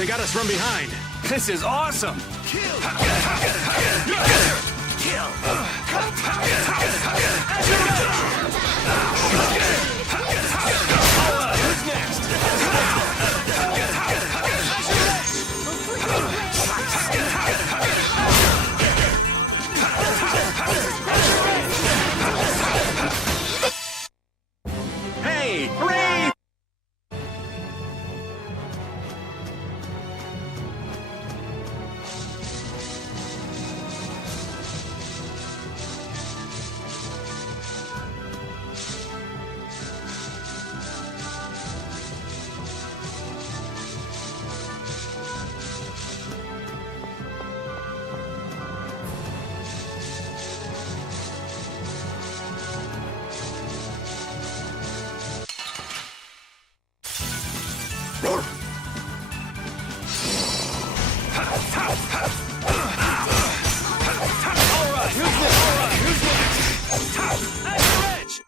They got us from behind. This is awesome! Kill! Who's next? Hey! Hooray!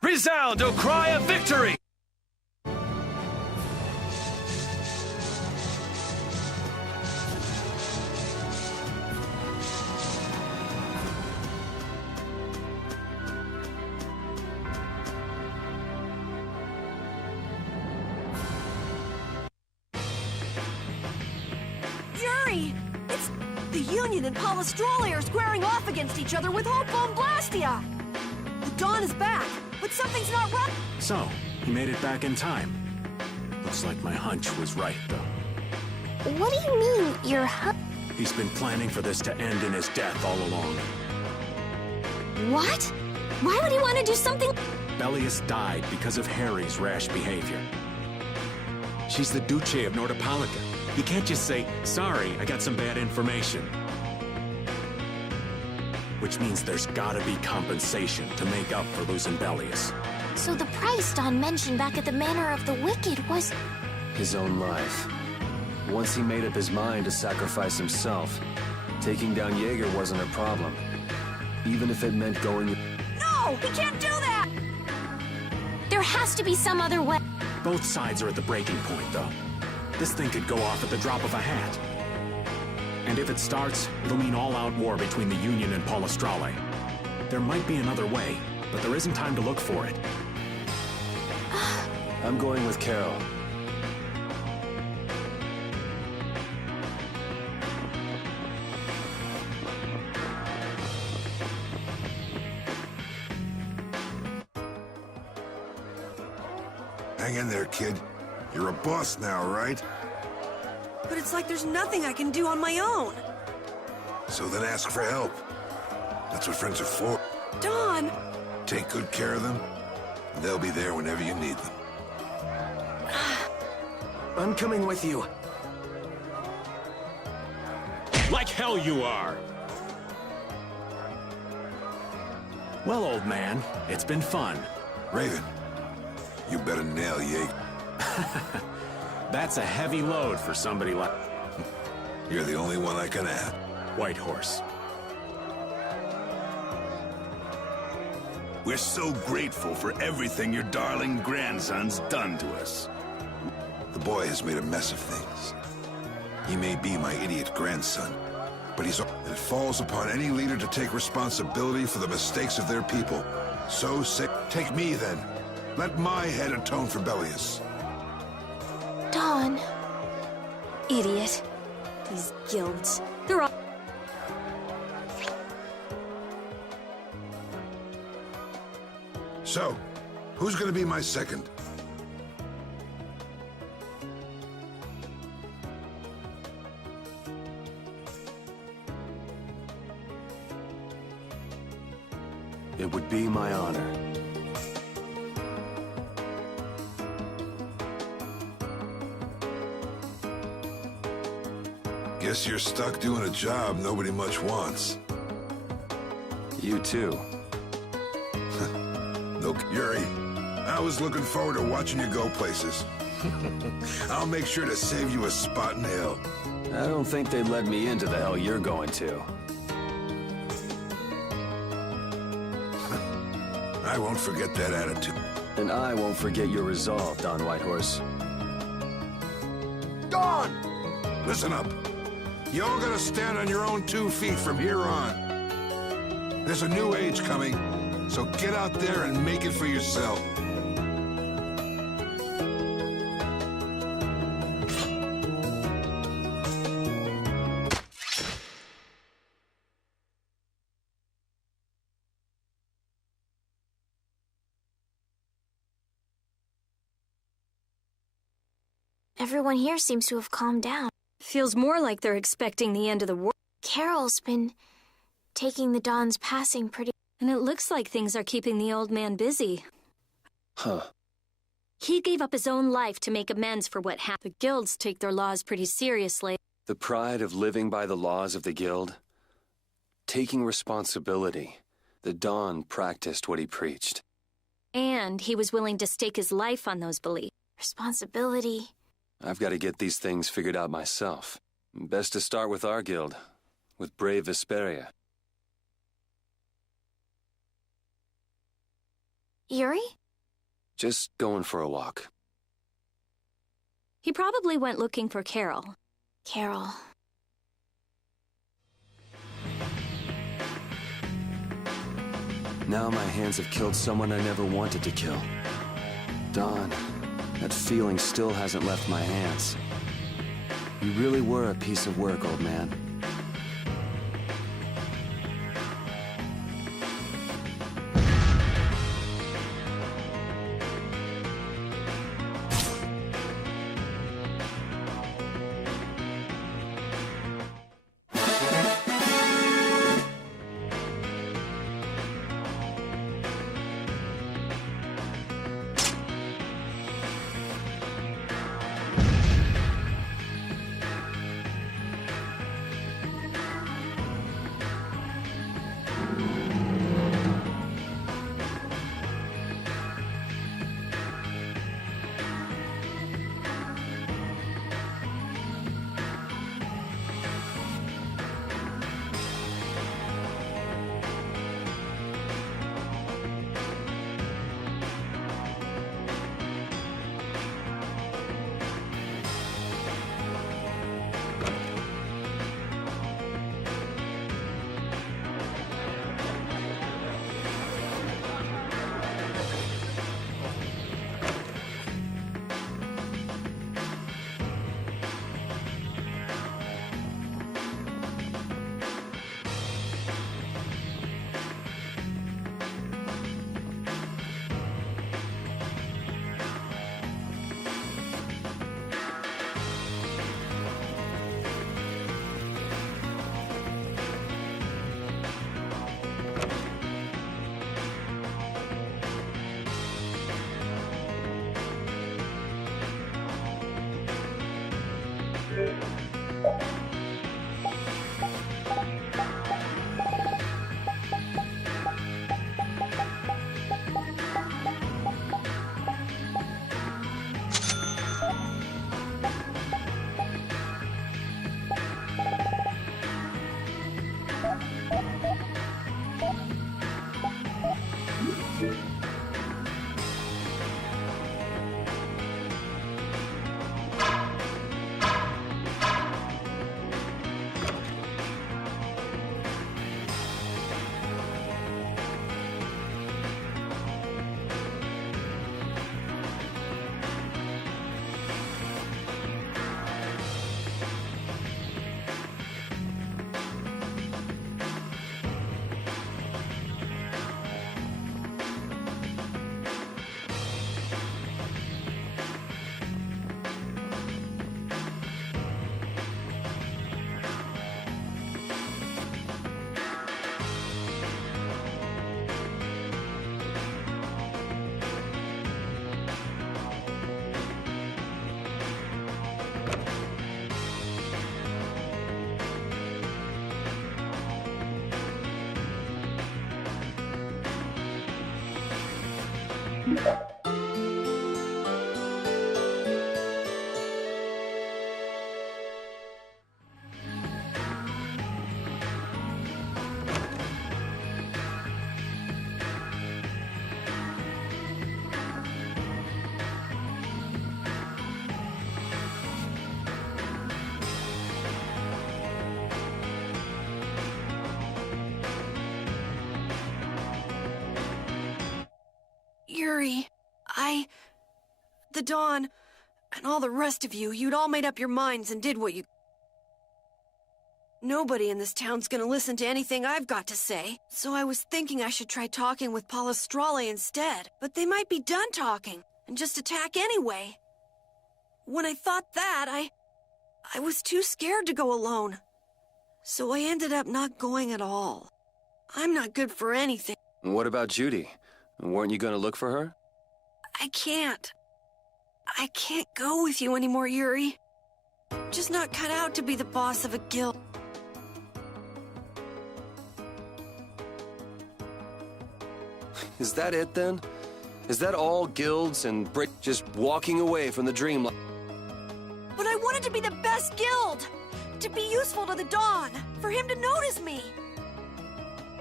Resound, O cry of victory! Yuri! It's the Union and Palestrole are squaring off against each other with Hope on Blastia! The Dawn is back, but something's not right. So, he made it back in time. Looks like my hunch was right, though. What do you mean, your He's been planning for this to end in his death all along. What? Why would he want to do something? Bellius died because of Harry's rash behavior. She's the Duce of Nordopolica. He can't just say, sorry, I got some bad information. Which means there's gotta be compensation to make up for losing Bellius. So the price Don mentioned back at the Manor of the Wicked was... His own life. Once he made up his mind to sacrifice himself, taking down Jaeger wasn't a problem. Even if it meant going... No! He can't do that! There has to be some other way. Both sides are at the breaking point, though. This thing could go off at the drop of a hat. And if it starts, it'll mean all-out war between the Union and Palestrole. There might be another way, but there isn't time to look for it. I'm going with Carol. Hang in there, kid. You're a boss now, right? But it's like there's nothing I can do on my own. So then ask for help. That's what friends are for. Don! Take good care of them, and they'll be there whenever you need them. I'm coming with you. Like hell you are! Well, old man, it's been fun. Raven, you better nail Jaeger. That's a heavy load for somebody like... You're the only one I can add. White Horse. We're so grateful for everything your darling grandson's done to us. The boy has made a mess of things. He may be my idiot grandson, but it falls upon any leader to take responsibility for the mistakes of their people. So sick. Take me, then. Let my head atone for Bellius. Don. Idiot. These guilds. They're all... So, who's gonna be my second? It would be my honor. Guess you're stuck doing a job nobody much wants. You too. Look, Yuri, I was looking forward to watching you go places. I'll make sure to save you a spot in hell. I don't think they'd let me into the hell you're going to. I won't forget that attitude. And I won't forget your resolve, Don Whitehorse. Dawn! Listen up. You all gotta stand on your own 2 feet from here on. There's a new age coming, so get out there and make it for yourself. Everyone here seems to have calmed down. Feels more like they're expecting the end of the world. Carol's been taking the Dawn's passing pretty... And it looks like things are keeping the old man busy. Huh. He gave up his own life to make amends for what happened. The guilds take their laws pretty seriously. The pride of living by the laws of the guild. Taking responsibility. The Dawn practiced what he preached. And he was willing to stake his life on those beliefs. Responsibility. I've got to get these things figured out myself. Best to start with our guild, with brave Vesperia. Yuri? Just going for a walk. He probably went looking for Carol. Carol. Now my hands have killed someone I never wanted to kill. Dawn, that feeling still hasn't left my hands. You really were a piece of work, old man. Yuri, the Dawn, and all the rest of you'd all made up your minds and did what you... Nobody in this town's gonna listen to anything I've got to say, so I was thinking I should try talking with Palestrale instead, but they might be done talking, and just attack anyway. When I thought that, I was too scared to go alone. So I ended up not going at all. I'm not good for anything. What about Judy? Weren't you gonna look for her? I can't. I can't go with you anymore, Yuri. I'm just not cut out to be the boss of a guild. Is that it then? Is that all guilds and just walking away from the dream? But I wanted to be the best guild! To be useful to the Dawn! For him to notice me!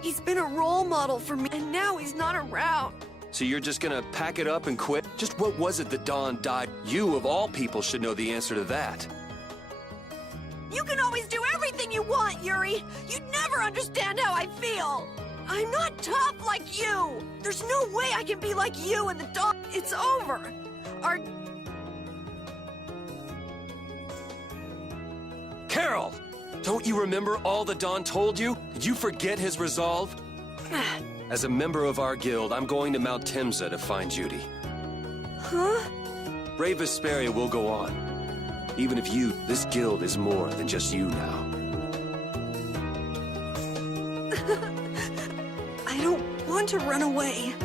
He's been a role model for me, and now he's not around. So you're just gonna pack it up and quit? Just what was it that Dawn died? You, of all people, should know the answer to that. You can always do everything you want, Yuri! You'd never understand how I feel! I'm not tough like you! There's no way I can be like you and the Dawn. It's over! Our... Carol! Don't you remember all the Dawn told you? Did you forget his resolve? As a member of our guild, I'm going to Mount Temza to find Judy. Huh? Brave Vesperia will go on. Even if this guild is more than just you now. I don't want to run away.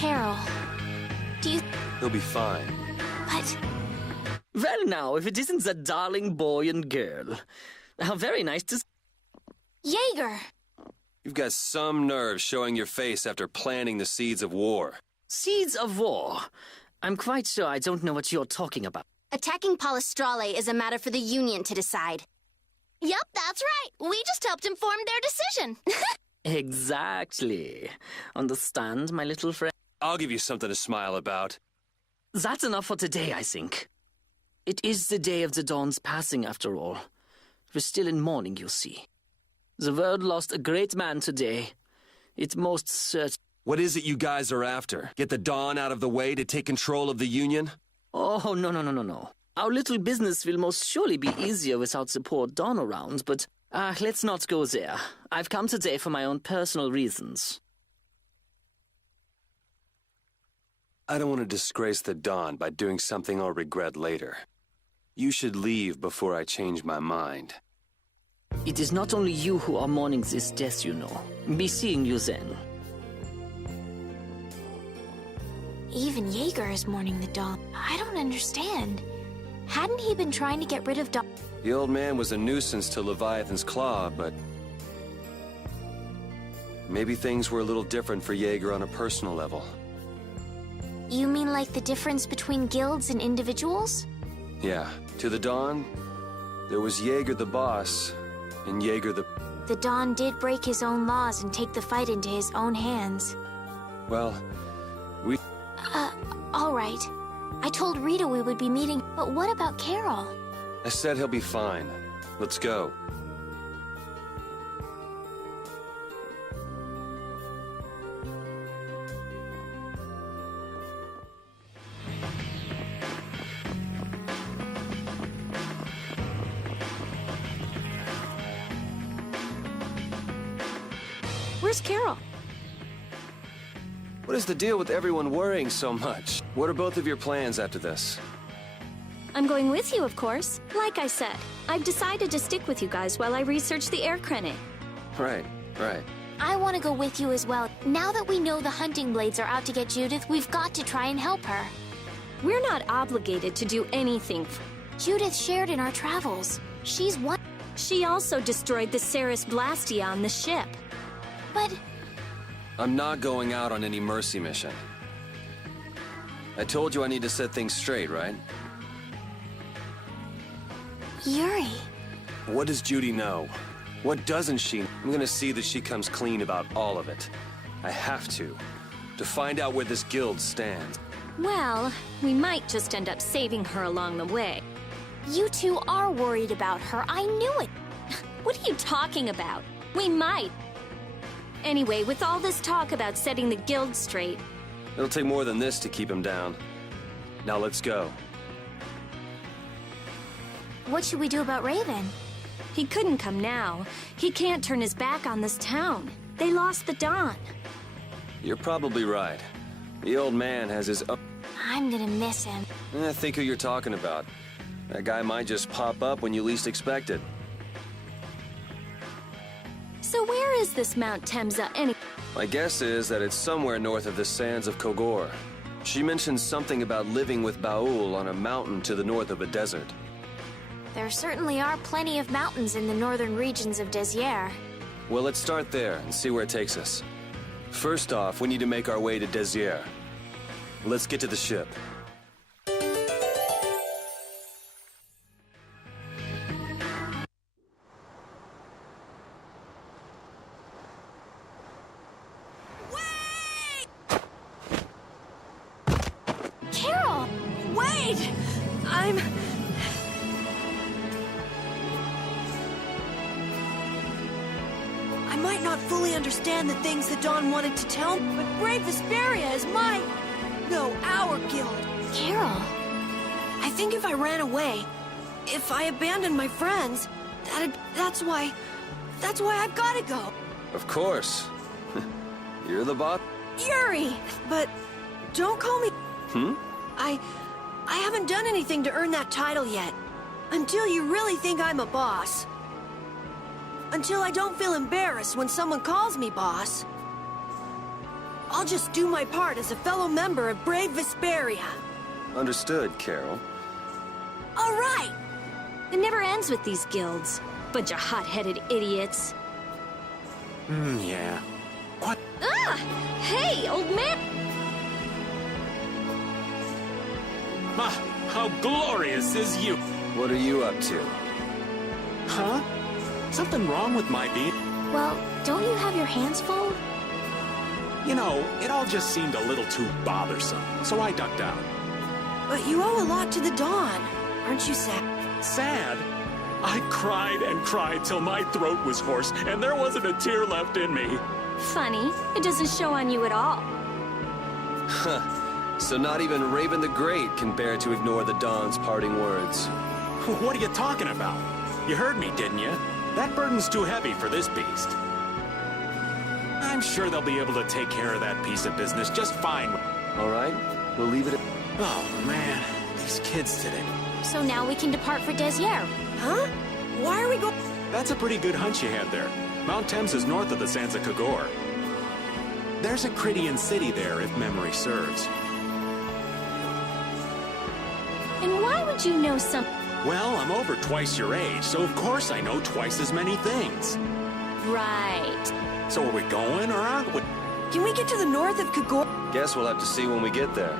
Carol, do you... He'll be fine. But... Well now, if it isn't that darling boy and girl. How very nice to... Jaeger! You've got some nerve showing your face after planting the seeds of war. Seeds of war? I'm quite sure I don't know what you're talking about. Attacking Palestrale is a matter for the Union to decide. Yep, that's right. We just helped inform their decision. Exactly. Understand, my little friend? I'll give you something to smile about. That's enough for today, I think. It is the day of the Dawn's passing, after all. We're still in mourning, you see. The world lost a great man today. It most certain... What is it you guys are after? Get the Dawn out of the way to take control of the Union? Oh, no. Our little business will most surely be easier without the poor Dawn around, but... let's not go there. I've come today for my own personal reasons. I don't want to disgrace the Dawn by doing something I'll regret later. You should leave before I change my mind. It is not only you who are mourning this death, you know. Be seeing you then. Even Jaeger is mourning the Dawn. I don't understand. Hadn't he been trying to get rid of Dawn? The old man was a nuisance to Leviathan's Claw, but... maybe things were a little different for Jaeger on a personal level. You mean like the difference between guilds and individuals? Yeah. To the Dawn, there was Jaeger the boss, and Jaeger the... The Dawn did break his own laws and take the fight into his own hands. Well, we... All right. I told Rita we would be meeting, but what about Carol? I said he'll be fine. Let's go. Where's Carol? What is the deal with everyone worrying so much? What are both of your plans after this? I'm going with you, of course. Like I said, I've decided to stick with you guys while I research the air crennic. Right. I want to go with you as well. Now that we know the hunting blades are out to get Judith, we've got to try and help her. We're not obligated to do anything. Judith shared in our travels. She's one. She also destroyed the Ceres Blastia on the ship. But I'm not going out on any mercy mission. I told you I need to set things straight, right? Yuri... What does Judy know? What doesn't she? I'm gonna see that she comes clean about all of it. I have to find out where this guild stands. Well, we might just end up saving her along the way. You two are worried about her. I knew it. What are you talking about? We might. Anyway, with all this talk about setting the guild straight... It'll take more than this to keep him down. Now let's go. What should we do about Raven? He couldn't come now. He can't turn his back on this town. They lost the Dawn. You're probably right. The old man has his own... I'm gonna miss him. Think who you're talking about. That guy might just pop up when you least expect it. So where is this Mount Temza anyway? My guess is that it's somewhere north of the sands of Kogor. She mentioned something about living with Baul on a mountain to the north of a desert. There certainly are plenty of mountains in the northern regions of Desier. Well, let's start there and see where it takes us. First off, we need to make our way to Desier. Let's get to the ship. Carol! Wait! I might not fully understand the things that Dawn wanted to tell me, but Brave Vesperia is my... no, our guild. Carol! I think if I ran away, if I abandoned my friends, that's why I've gotta go. Of course. You're the boss. Yuri! But don't call me... Hmm? I haven't done anything to earn that title yet. Until you really think I'm a boss. Until I don't feel embarrassed when someone calls me boss. I'll just do my part as a fellow member of Brave Vesperia. Understood, Carol. All right! It never ends with these guilds. Bunch of hot-headed idiots. Yeah. What? Ah! Hey, old man! Ah, how glorious is you! What are you up to? Huh? Something wrong with my beat? Well, don't you have your hands full? You know, it all just seemed a little too bothersome, so I ducked out. But you owe a lot to the Dawn. Aren't you sad? Sad? I cried and cried till my throat was hoarse, and there wasn't a tear left in me. Funny, it doesn't show on you at all. Huh. So not even Raven the Great can bear to ignore the Dawn's parting words. What are you talking about? You heard me, didn't you? That burden's too heavy for this beast. I'm sure they'll be able to take care of that piece of business just fine. All right, we'll leave it at... Oh, man. These kids today. So now we can depart for Desier. Huh? Why are we going... That's a pretty good hunch you had there. Mount Temza is north of the Sansa Kagor. There's a Crydian city there, if memory serves. And why would you know something? Well, I'm over twice your age, so of course I know twice as many things. Right. So are we going, or aren't we? Can we get to the north of Kagor? Guess we'll have to see when we get there.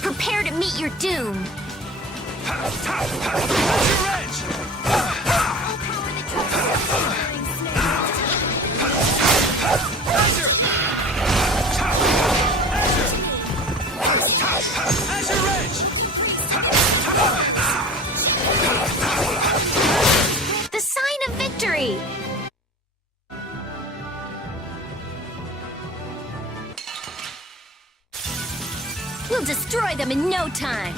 Prepare to meet your doom. The sign of victory. We'll destroy them in no time.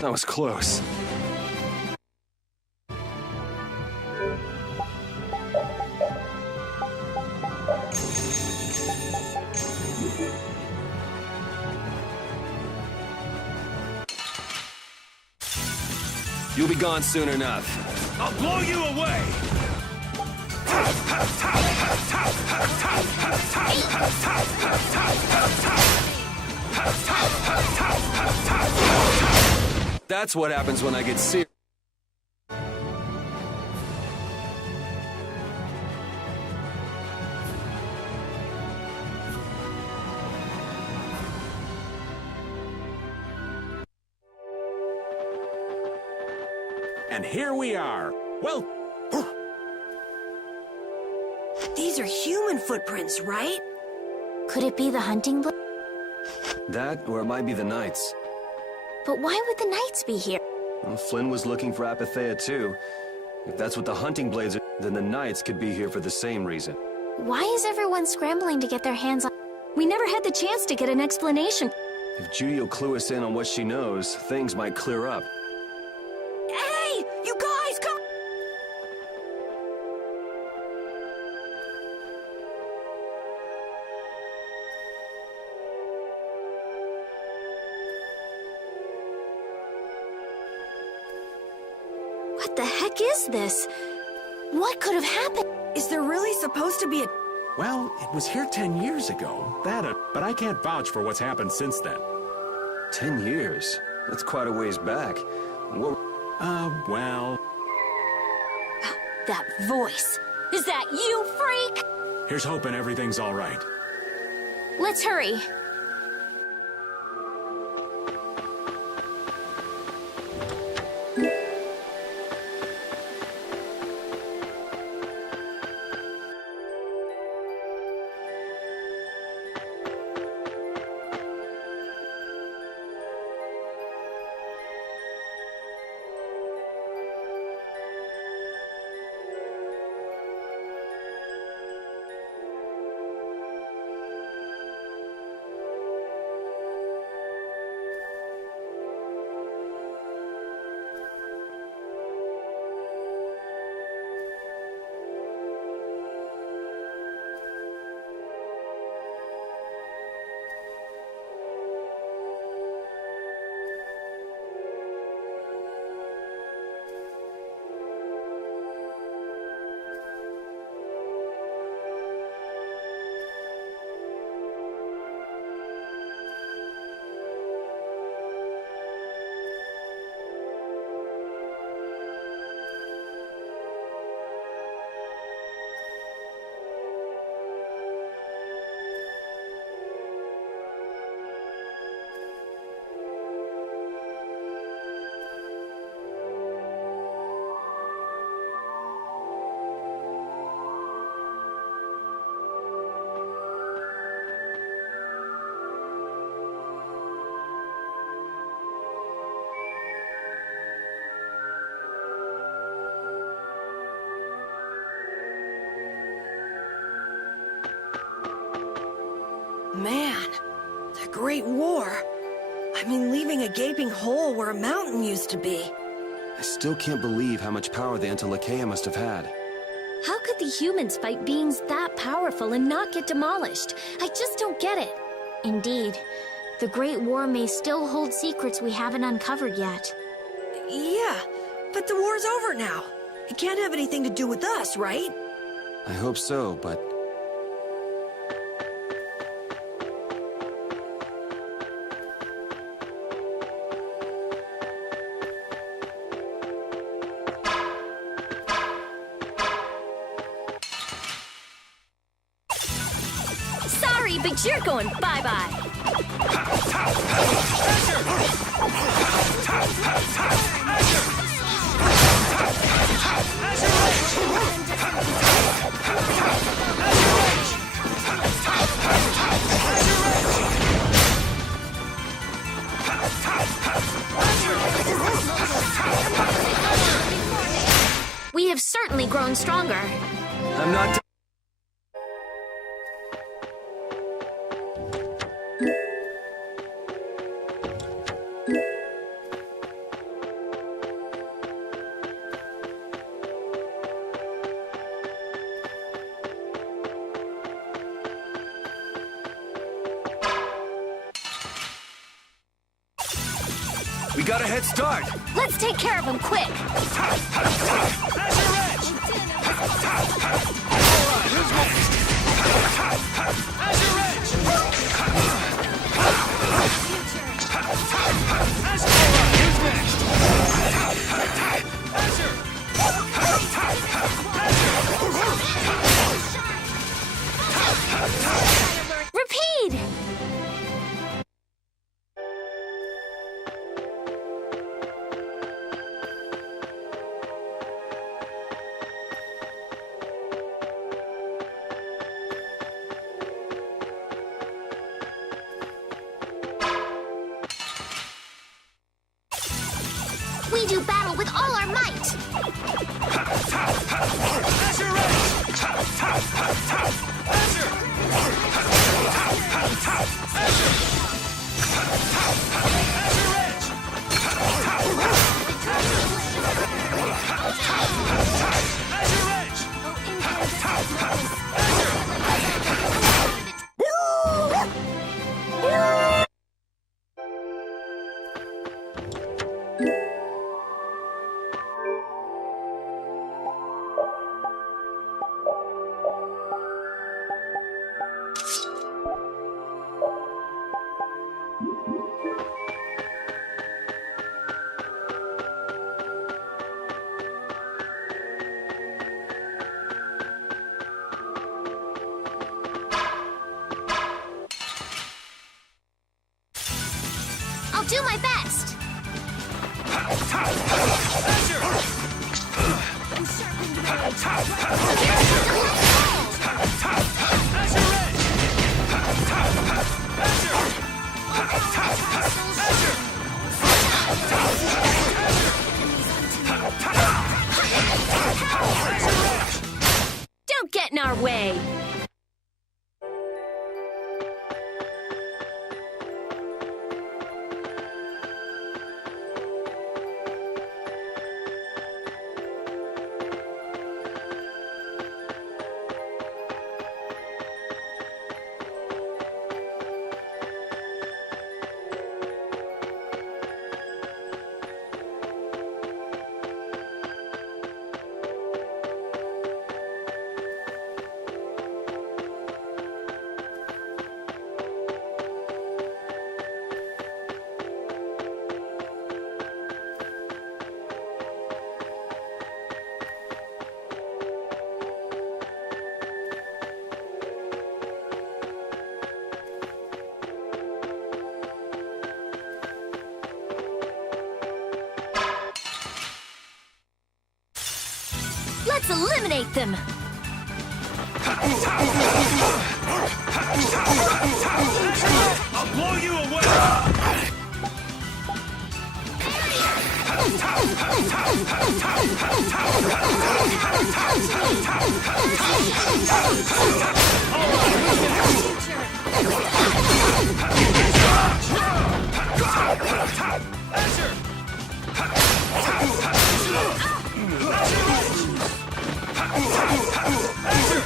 That was close. You'll be gone soon enough. I'll blow you away! That's what happens when I get serious. And here we are. Well, These are human footprints, right? Could it be the hunting blade? That, or it might be the Knights. But why would the Knights be here? Well, Flynn was looking for Apathea too. If that's what the hunting blades are, then the Knights could be here for the same reason. Why is everyone scrambling to get their hands on... We never had the chance to get an explanation. If Judy will clue us in on what she knows, things might clear up. Hey! You guys, come... What the heck is this? What could have happened? Is there really supposed to be a... well, it was here 10 years ago. But I can't vouch for what's happened since then. 10 years? That's quite a ways back. What... well... That voice. Is that you, freak? Here's hoping everything's all right. Let's hurry. Man, the Great War. I mean, leaving a gaping hole where a mountain used to be. I still can't believe how much power the Antilocheia must have had. How could the humans fight beings that powerful and not get demolished? I just don't get it. Indeed. The Great War may still hold secrets we haven't uncovered yet. Yeah, but the war's over now. It can't have anything to do with us, right? I hope so, but... Sorry, but you're going bye-bye. We have certainly grown stronger. I'm not... We got a head start! Let's take care of him quick. Repeat! do battle with all our might. Azure Edge! Azure! Azure Edge! Azure Edge! I'll do my best. Don't get in our way! Let's eliminate them! I'll blow you away!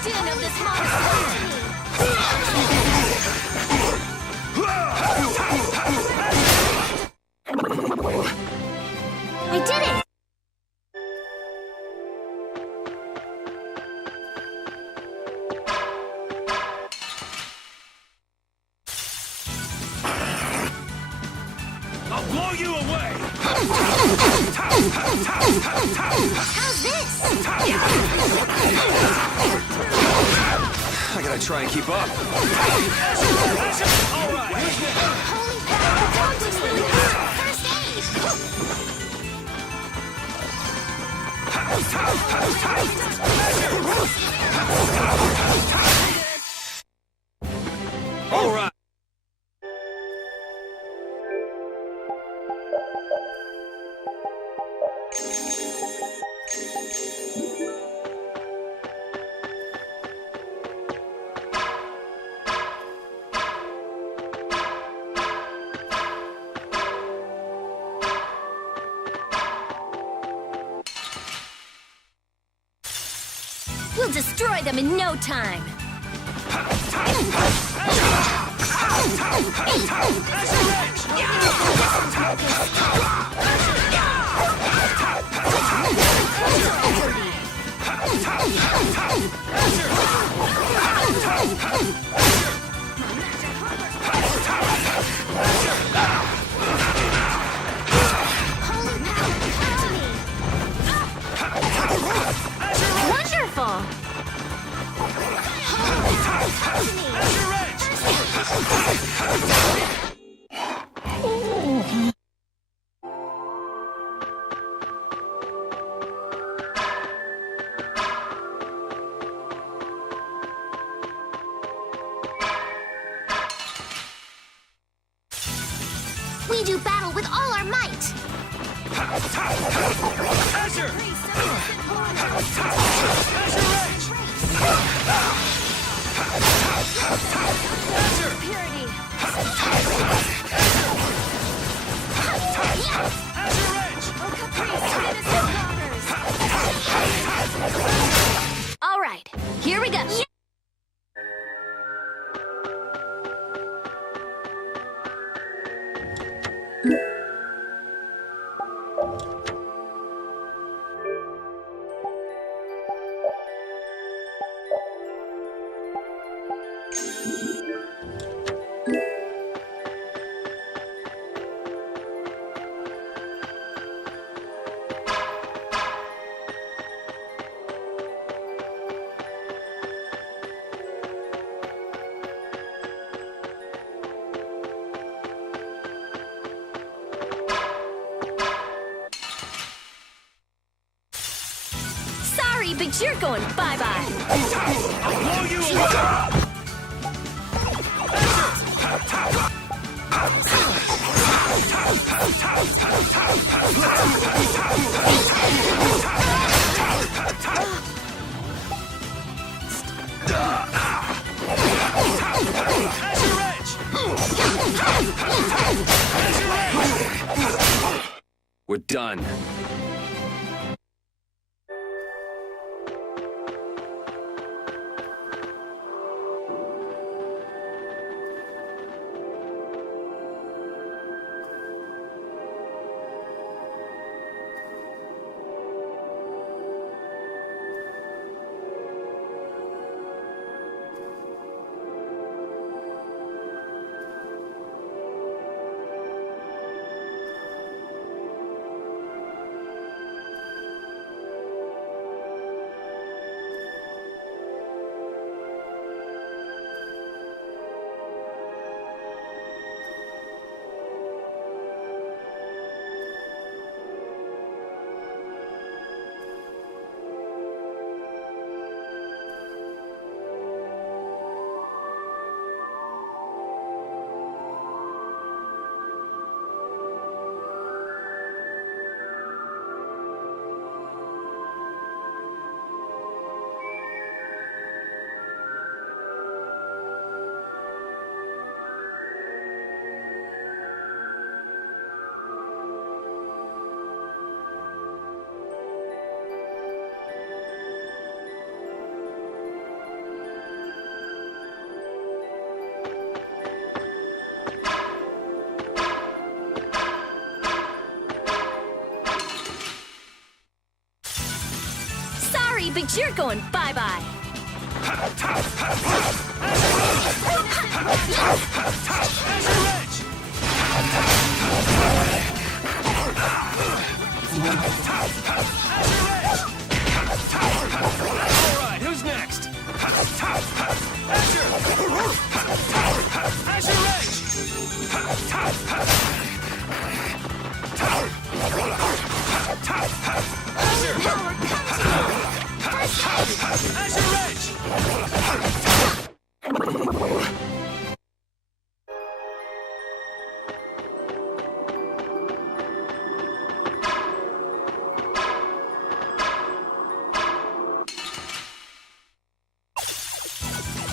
Din of this monster. I did it! I'll blow you away! How's this? I gotta try and keep up. All right! Holy cow, the dog looks really hurt. First aid. All right! We'll destroy them in no time! Wonderful! We do battle with all our might! Azure! Azure Edge! Azure! Purity. Azure Edge! Oh, Caprice, innocent waters. All right, here we go. Sorry, but you're going bye-bye. I'll blow you away! Azure Edge! Azure Edge! We're done. Sorry, but you're going bye-bye. Azure Edge! Alright, who's next? Azure! Azure Edge! Azure Edge!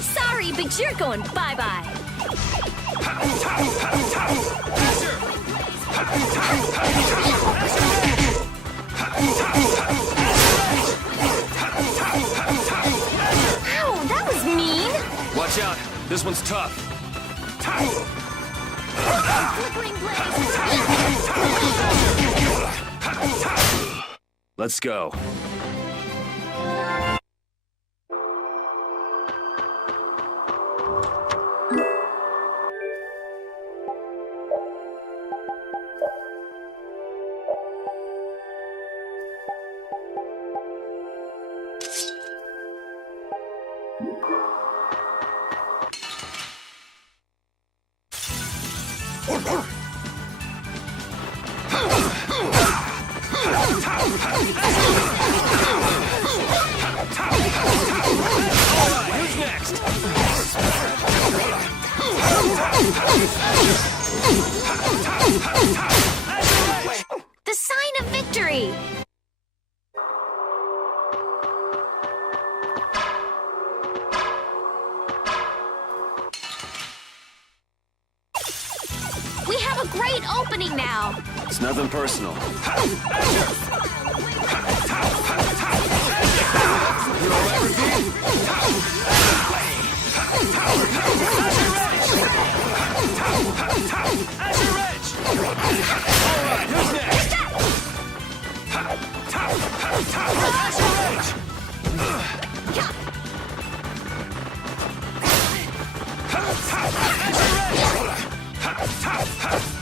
Sorry, but you're going bye-bye. Azure! Ow, that was mean. Watch out. This one's tough. Flickering blaze. Let's go. Who's next? The sign victory! We have a great opening now! It's nothing personal. Azure Edge! Alright, who's next? Azure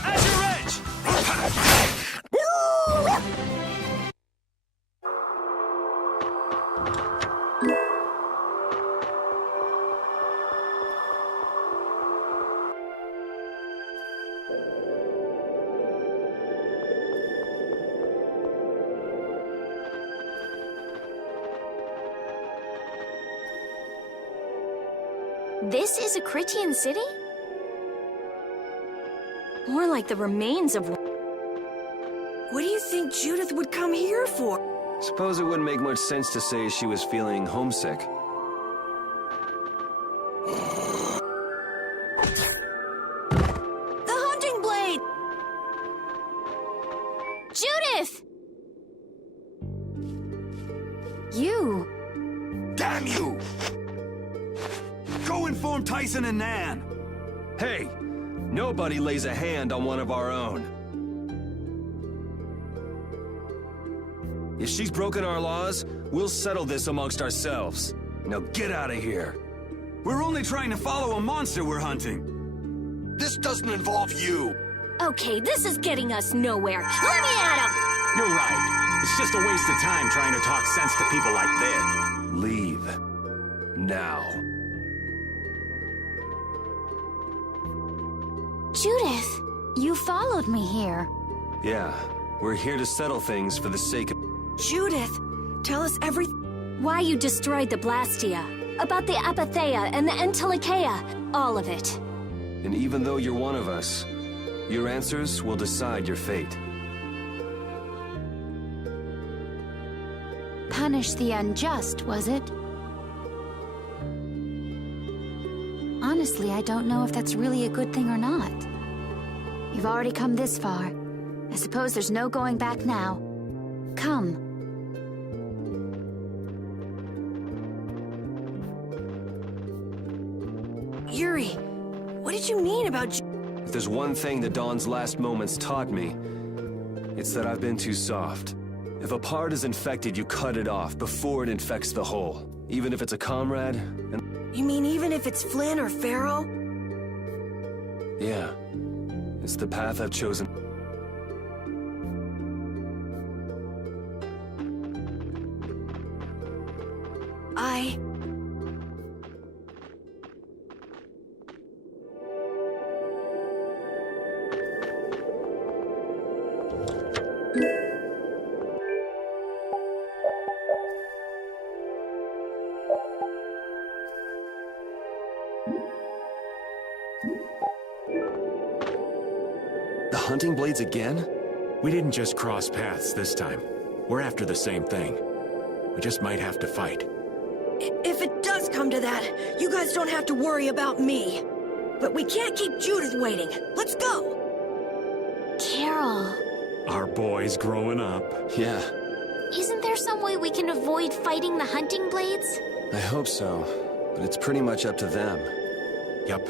Edge! Azure Edge! This is a Critian city? More like the remains of one. What do you think Judith would come here for? Suppose it wouldn't make much sense to say she was feeling homesick. The hunting blade! Judith! You! Damn you! Go inform Tyson and Nan! Hey, nobody lays a hand on one of our own. If she's broken our laws, we'll settle this amongst ourselves. Now get out of here. We're only trying to follow a monster we're hunting. This doesn't involve you. Okay, this is getting us nowhere. Let me at him! You're right. It's just a waste of time trying to talk sense to people like this. Leave. Now. Judith! You followed me here. Yeah, we're here to settle things for the sake of... Judith, tell us everything. Why you destroyed the Blastia, about the Apatheia and the Entelikeia, all of it. And even though you're one of us, your answers will decide your fate. Punish the unjust, was it? Honestly, I don't know if that's really a good thing or not. You've already come this far. I suppose there's no going back now. Come. Yuri, what did you mean about If there's one thing the Dawn's last moments taught me, it's that I've been too soft. If a part is infected, you cut it off before it infects the whole. Even if it's a comrade, and... You mean even if it's Flynn or Pharaoh? Yeah. It's the path I've chosen. The hunting blades again? We didn't just cross paths this time. We're after the same thing. We just might have to fight. If it does come to that, you guys don't have to worry about me. But we can't keep Judith waiting. Let's go! Carol, Our boy's growing up. Yeah, isn't there some way we can avoid fighting the hunting blades? I hope so. But it's pretty much up to them. Yup.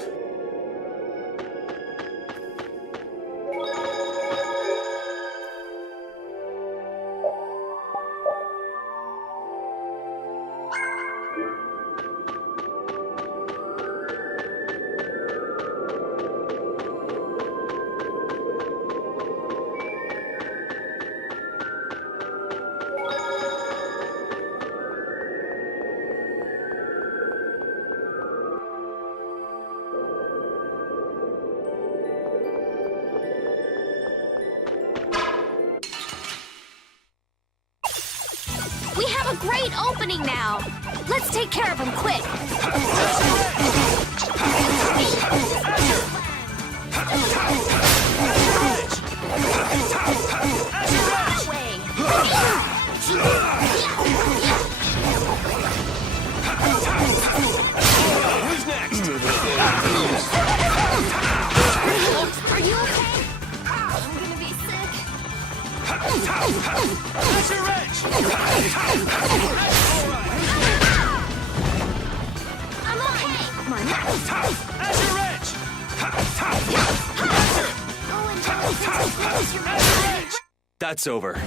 We have a great opening now! Let's take care of him quick! Azure Edge! I'm okay. Come on. Azure Edge! Azure Edge! That's over.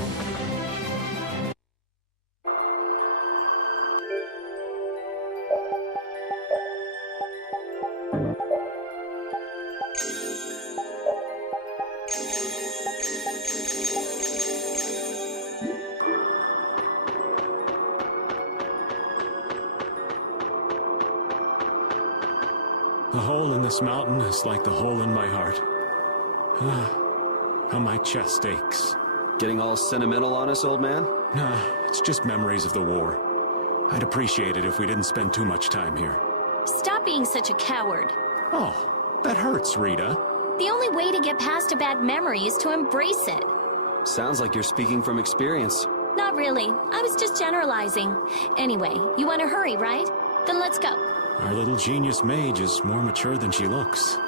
The hole in this mountain is like the hole in my heart. How my chest aches. Getting all sentimental on us, old man? Nah, it's just memories of the war. I'd appreciate it if we didn't spend too much time here. Stop being such a coward. Oh, that hurts, Rita. The only way to get past a bad memory is to embrace it. Sounds like you're speaking from experience. Not really. I was just generalizing. Anyway, you want to hurry, right? Then let's go. Our little genius mage is more mature than she looks.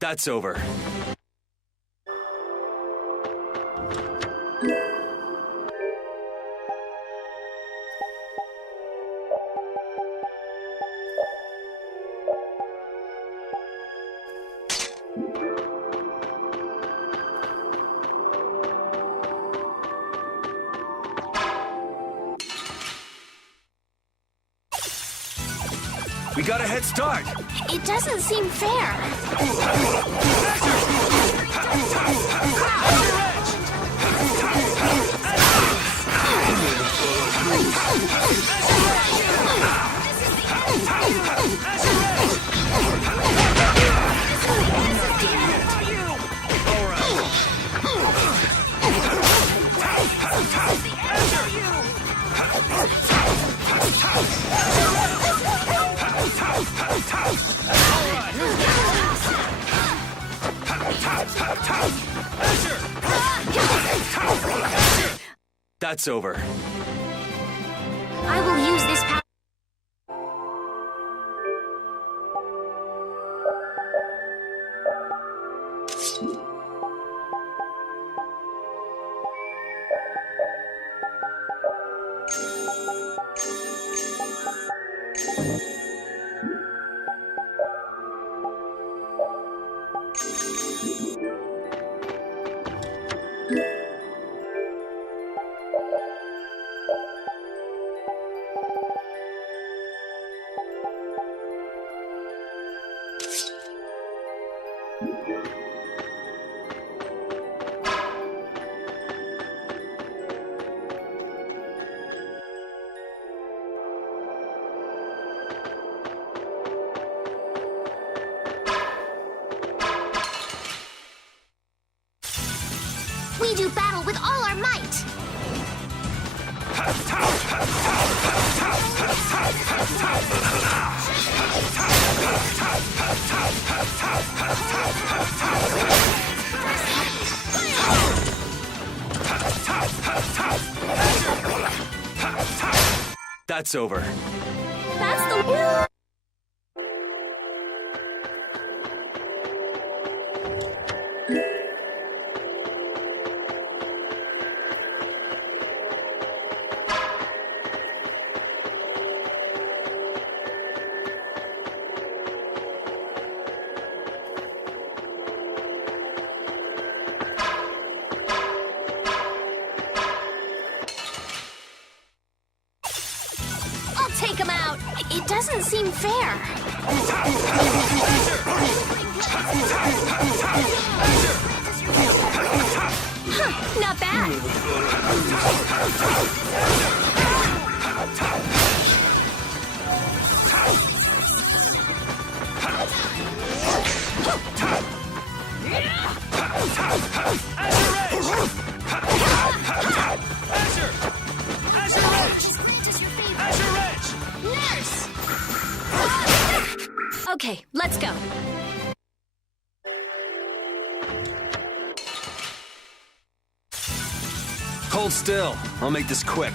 That's over. We got a head start. It doesn't seem fair. That's over. I will use this power. We do battle with all our might. That's over. That's the... Take him out. It doesn't seem fair. Huh, not bad. Azure! Okay, let's go. Hold still. I'll make this quick.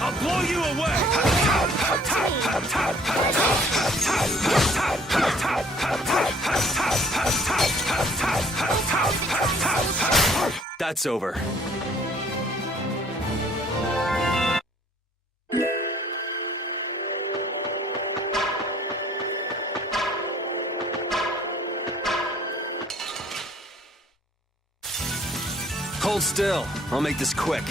I'll blow you away! That's over. Hold still. I'll make this quick.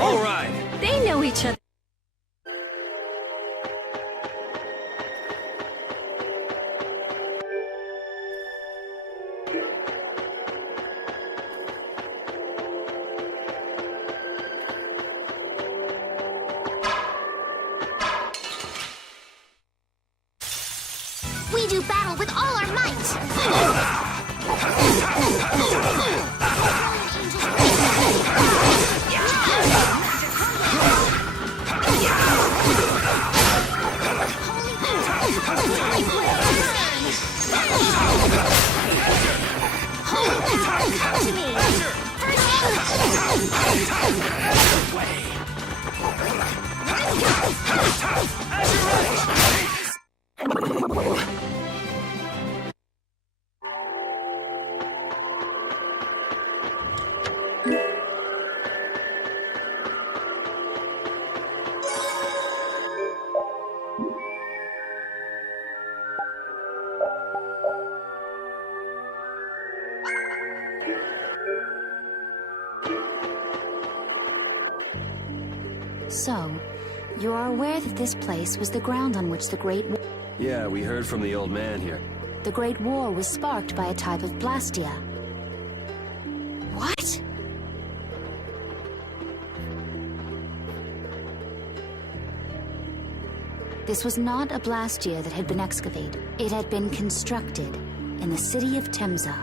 All right. They know each other. We do battle with all our might! So, you are aware that this place was the ground on which the Great War... Yeah, we heard from the old man here. The Great War was sparked by a type of blastia. What? This was not a blastia that had been excavated. It had been constructed in the city of Temza,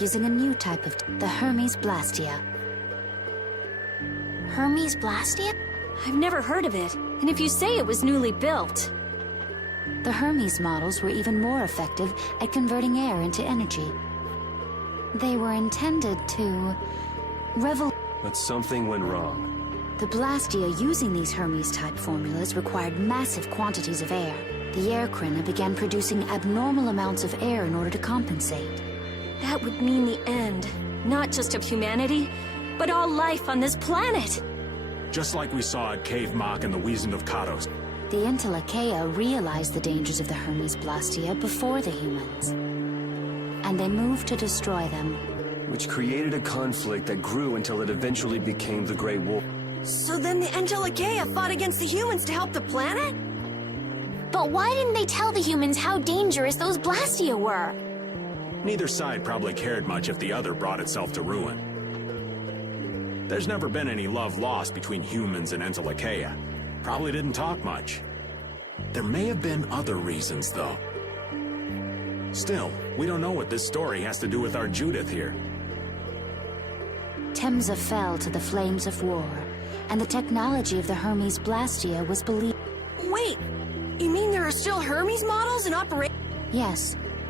using a new type of... the Hermes blastia. Hermes Blastia? I've never heard of it. And if you say it was newly built... The Hermes models were even more effective at converting air into energy. They were intended to... But something went wrong. The blastia using these Hermes-type formulas required massive quantities of air. The Airkrina began producing abnormal amounts of air in order to compensate. That would mean the end. Not just of humanity, but all life on this planet. Just like we saw at Cave Mach and the Wiesen of Kados. The Entelekea realized the dangers of the Hermes blastia before the humans. And they moved to destroy them. Which created a conflict that grew until it eventually became the Great War. So then the Entelekea fought against the humans to help the planet? But why didn't they tell the humans how dangerous those Blastia were? Neither side probably cared much if the other brought itself to ruin. There's never been any love lost between humans and Entelekea. Probably didn't talk much. There may have been other reasons, though. Still, we don't know what this story has to do with our Judith here. Temza fell to the flames of war, and the technology of the Hermes blastia was believed... Wait, you mean there are still Hermes models in operation? Yes,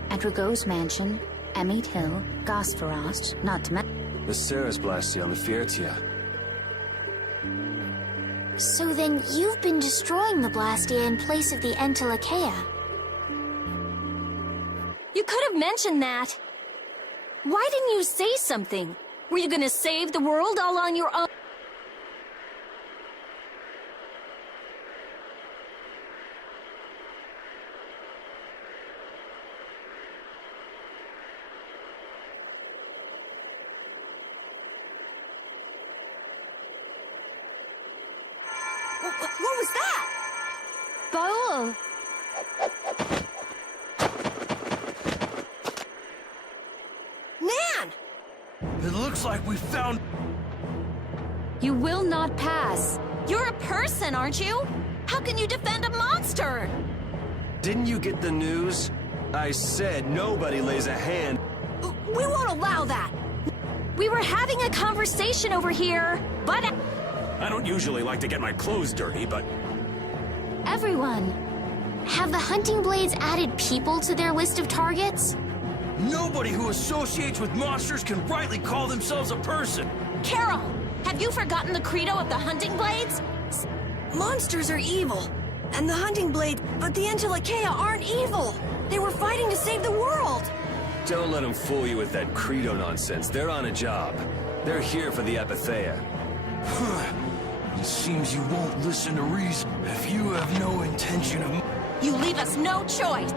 at Rago's mansion, Emmett Hill, Gosferost, not to mention... The Ceres blastia on the Fiertia. So then you've been destroying the Blastia in place of the Entelekea. You could have mentioned that. Why didn't you say something? Were you gonna save the world all on your own? What was that? Baul! Nan! It looks like we found... You will not pass. You're a person, aren't you? How can you defend a monster? Didn't you get the news? I said nobody lays a hand. We won't allow that! We were having a conversation over here, but... I don't usually like to get my clothes dirty, but Everyone, have the hunting blades added people to their list of targets? Nobody who associates with monsters can rightly call themselves a person. Carol, have you forgotten the credo of the hunting blades? Monsters are evil, and the hunting blade, but the Angelicaea aren't evil. They were fighting to save the world. Don't let them fool you with that credo nonsense. They're on a job. They're here for the Epithea. It seems you won't listen to reason. If you have no intention of... You leave us no choice.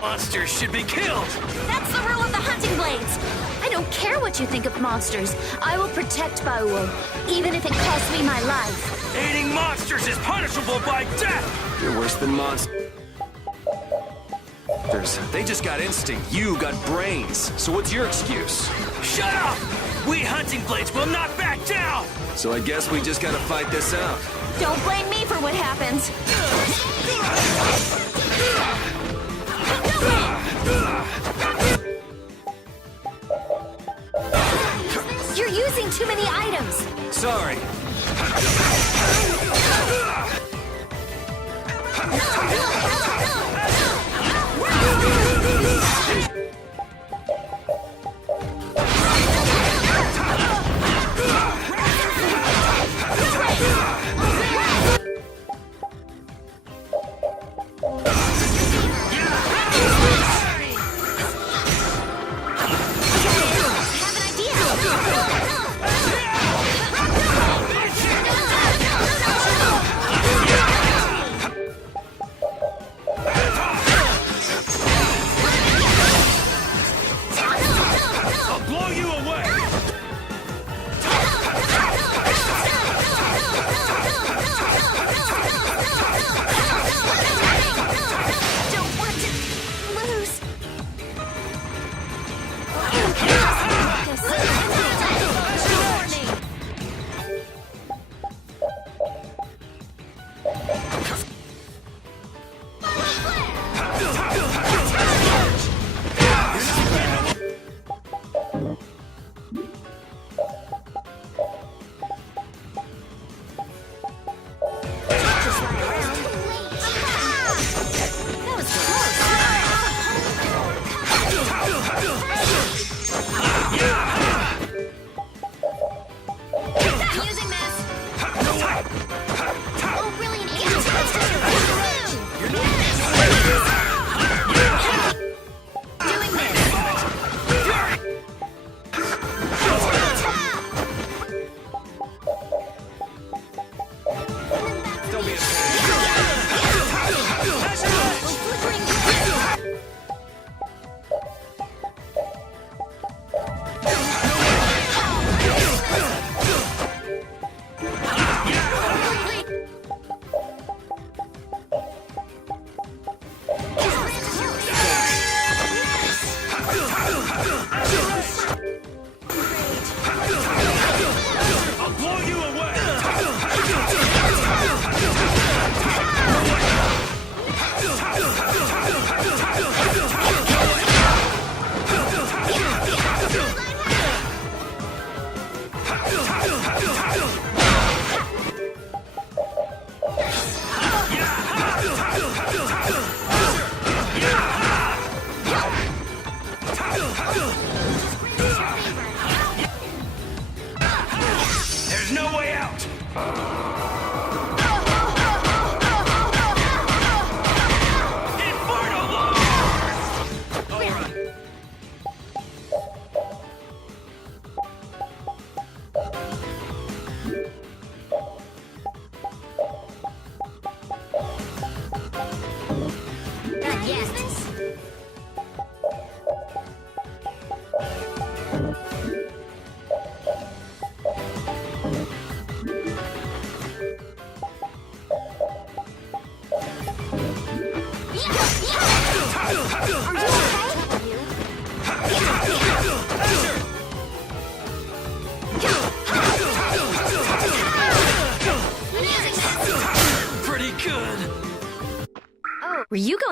Monsters should be killed! That's the rule of the hunting blades. I don't care what you think of monsters. I will protect Baul, even if it costs me my life. Aiding monsters is punishable by death! You're worse than monsters. They just got instinct. You got brains. So what's your excuse? Shut up! We hunting blades will not back down! So I guess we just gotta fight this out. Don't blame me for what happens. You're using too many items. Sorry.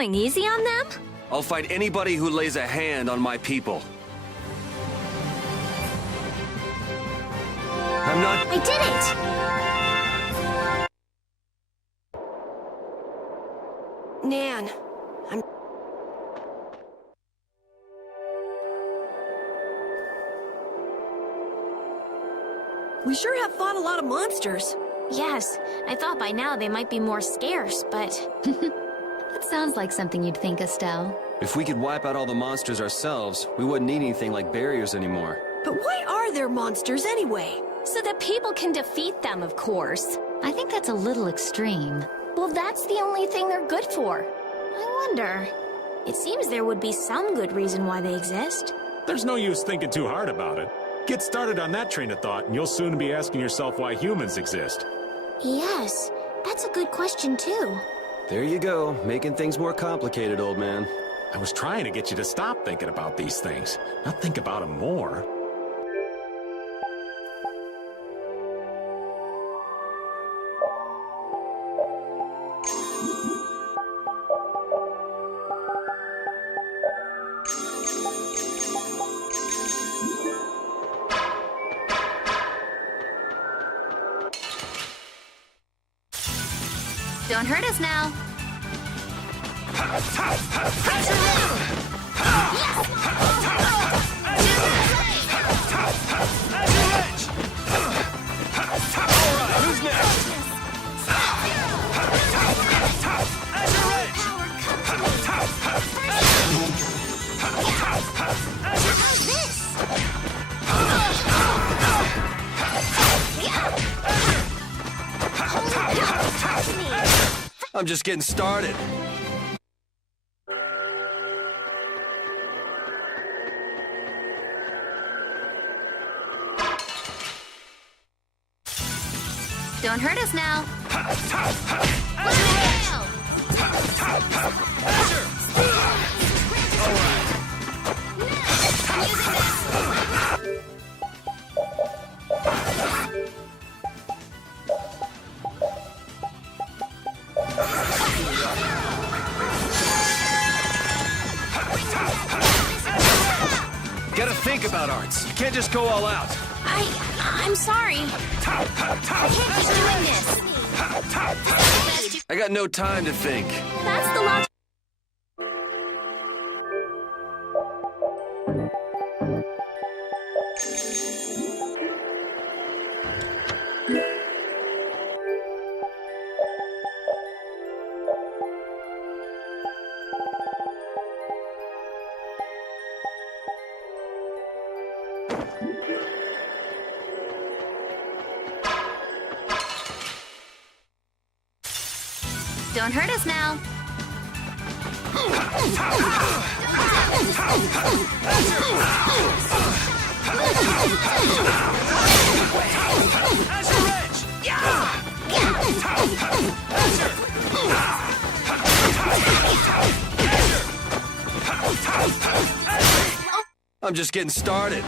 going easy on them? I'll fight anybody who lays a hand on my people. I'm not... I did it! Nan, we sure have fought a lot of monsters. Yes, I thought by now they might be more scarce, but... That sounds like something you'd think, Estelle. If we could wipe out all the monsters ourselves, we wouldn't need anything like barriers anymore. But why are there monsters anyway? So that people can defeat them, of course. I think that's a little extreme. Well, that's the only thing they're good for. I wonder... It seems there would be some good reason why they exist. There's no use thinking too hard about it. Get started on that train of thought, and you'll soon be asking yourself why humans exist. Yes, that's a good question, too. There you go, making things more complicated, old man. I was trying to get you to stop thinking about these things, not think about them more. Don't hurt us now. Who's next? I'm just getting started. Don't hurt us now. Gotta think about arts. You can't just go all out. I'm sorry. I can't keep doing this. I got no time to think. That's the logic. Don't hurt us now. I'm just getting started.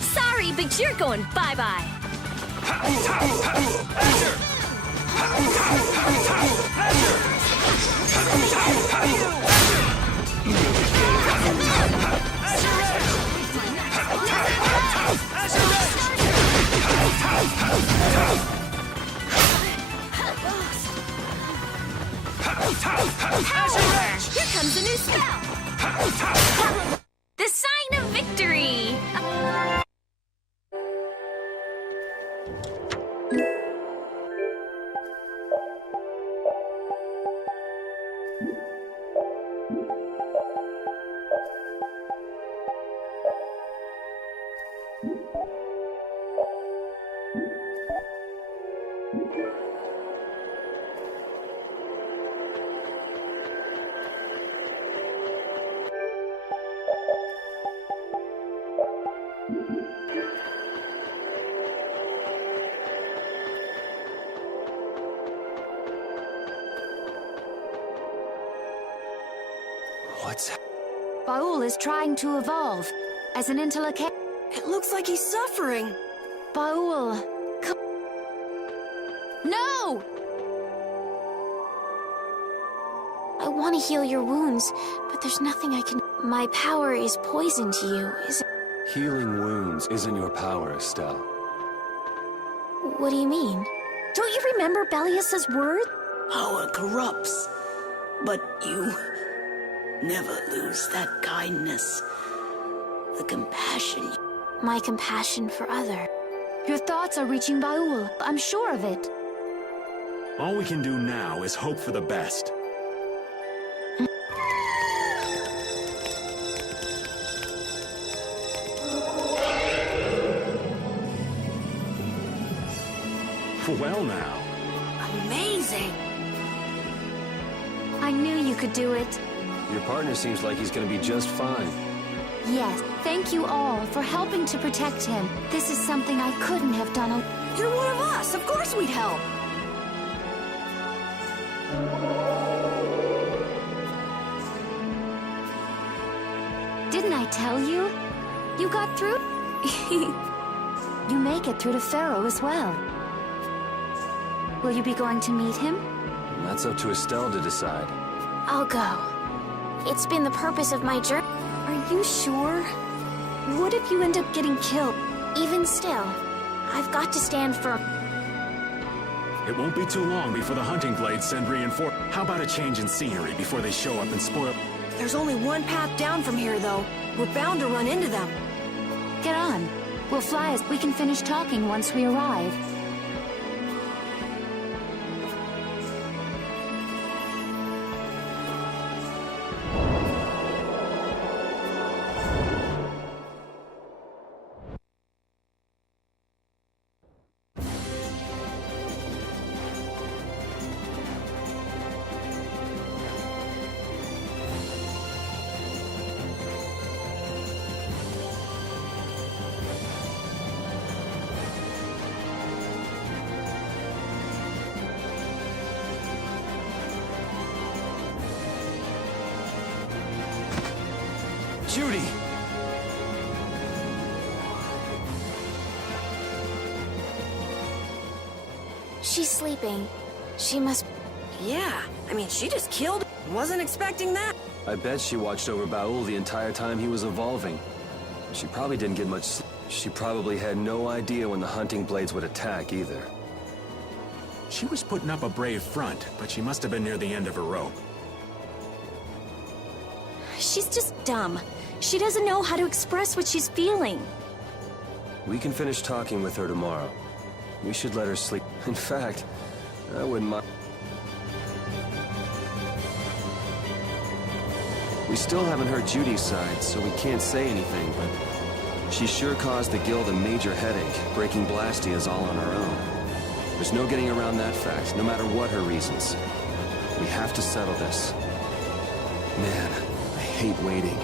Sorry, but you're going bye-bye. Here comes a new spell. The sign of victory. What's... Baul is trying to evolve as an intellect. It looks like he's suffering. Baul, no! I want to heal your wounds, but there's nothing I can... My power is poison to you, is it? Healing wounds isn't your power, Estelle. What do you mean? Don't you remember Bellius's word? Power corrupts, but you never lose that kindness, the compassion. My compassion for other. Your thoughts are reaching Baul. I'm sure of it. All we can do now is hope for the best. Well now. Amazing. I knew you could do it. Your partner seems like he's gonna be just fine. Yes, thank you all for helping to protect him. This is something I couldn't have done alone. You're one of us. Of course we'd help. Didn't I tell you? You got through? You make it through to Pharaoh as well. Will you be going to meet him? That's up to Estelle to decide. I'll go. It's been the purpose of my journey. Are you sure? What if you end up getting killed? Even still, I've got to stand firm. It won't be too long before the hunting blades send reinforce. How about a change in scenery before they show up and spoil? There's only one path down from here, though. We're bound to run into them. Get on. We'll fly as we can finish talking once we arrive. Judy! She's sleeping. She must... Yeah, I mean, she just killed. Wasn't expecting that. I bet she watched over Baul the entire time he was evolving. She probably didn't get much sleep. She probably had no idea when the hunting blades would attack either. She was putting up a brave front, but she must have been near the end of her rope. She's just dumb. She doesn't know how to express what she's feeling. We can finish talking with her tomorrow. We should let her sleep. In fact, I wouldn't mind. We still haven't heard Judy's side, so we can't say anything, but she sure caused the guild a major headache. Breaking Blastia's all on her own. There's no getting around that fact, no matter what her reasons. We have to settle this. Man, I hate waiting.